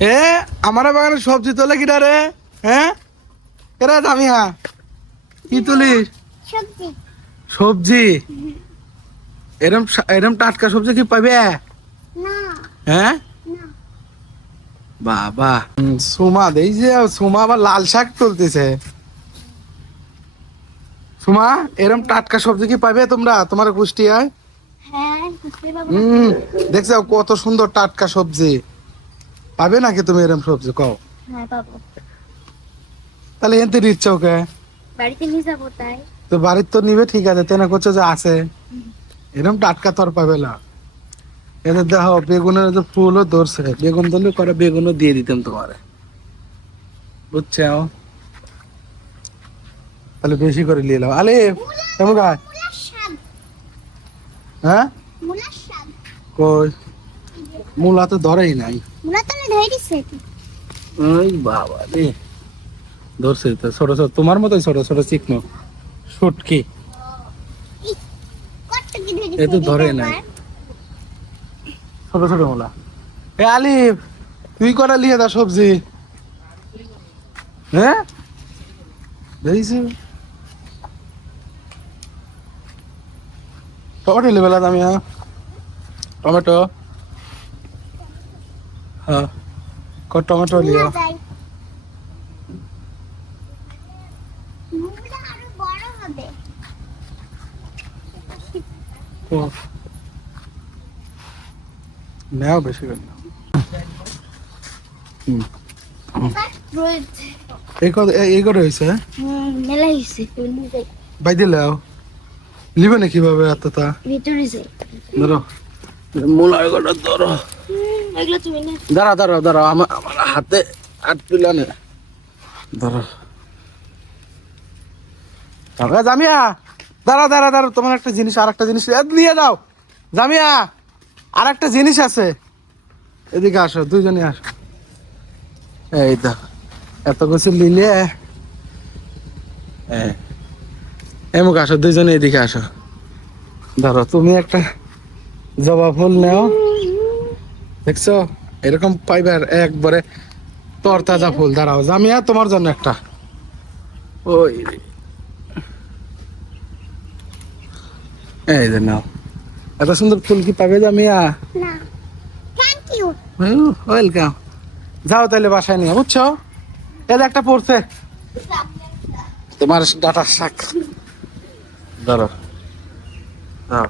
এ আমার বাগানে সবজি তোলে কিনা রে? হ্যাঁ কেরে জামিয়া কি তুলিস? সবজি। সবজি? এরম এরম টাটকা সবজি কি পাবে? না হ্যাঁ না। বাবা সুমা এই যে সুমা আবার লাল শাক তুলতেছে। সুমা এরম টাটকা সবজি কি পাবে তোমরা তোমার কুষ্টিয়ায়? হ্যাঁ বুঝতে পারবো না। দেখছো কত সুন্দর টাটকা সবজি পাবে নাকি তুমি এরম সবজি কও? হ্যাঁ পাবো। তাহলে এনতে দিচ্ছ ওকে? বাড়িতে নিয়ে যাবো তাই। তো বাড়ির তো নিবে ঠিক আছে, তেনা করছে যে আছে এরকম টাটকা তর পাবে না। এদের দেখো বেগুনের যে ফুলও ধরছে, বেগুন ধরলে করে বেগুনও দিয়ে দিতাম তোমারে, বুঝছো? তাহলে বেশি করে নিয়ে নাও। আলে কেমন গায়? মুলার শাক। হ্যাঁ মুলার শাক। কই মূলা তো ধরেই নাই। মুলা তো না ধরে দিছে। ওই বাবা রে, ধরছে তো ছোট ছোট তোমার মতোই ছোট ছোট চিকনো শুটকি, কত কি ধরে এ দিছে? তো ধরে নাই ছোট ছোট মূলা। এ আলিফ তুই করা লিয়ে দা সবজি? হ্যাঁ দেখছি টমেটো লেবেলা দামি। টমেটো হ্যাঁ টমেটো লিও। মুলা আরো বড় হবে। নেও বেশি করে নাও। এই করে হয়েছে মেলা হইছে। বাই দিলেও লিবে না কিভাবে এতটা? ভিতরে যাই। ধরো মূলা এগুলো ধরো। এগুলো তুমি না। দাঁড়া দাঁড়াও দাঁড়াও, আমার আমার হাতে হাত তুলে নে, ধরো। জামিয়া দাঁড়া দাঁড়া দাঁড়া, তোমার একটা জিনিস আর একটা জিনিস নিয়ে যাও। জামিয়া আর একটা জিনিস আছে, এদিকে আসো, দুইজনে আসো। এই তো এত কিছু নিলে এমুক আসো, দুইজনে এদিকে আসো। ধরো তুমি একটা জবা ফুল নেও, দেখছো এরকম পাইবার একবারে তরতাজা ফুল। দাঁড়াও জামিয়া তোমার জন্য একটা, ওই এই যে নাও। এত সুন্দর ফুল কি পাবে জামিয়া? না থ্যাংক ইউ। ওয়েলকাম। যাও তাহলে বাসায় নিয়ে, বুঝছো? এর একটা পড়ছে তোমার ডাটার শাক, ধরো দাও।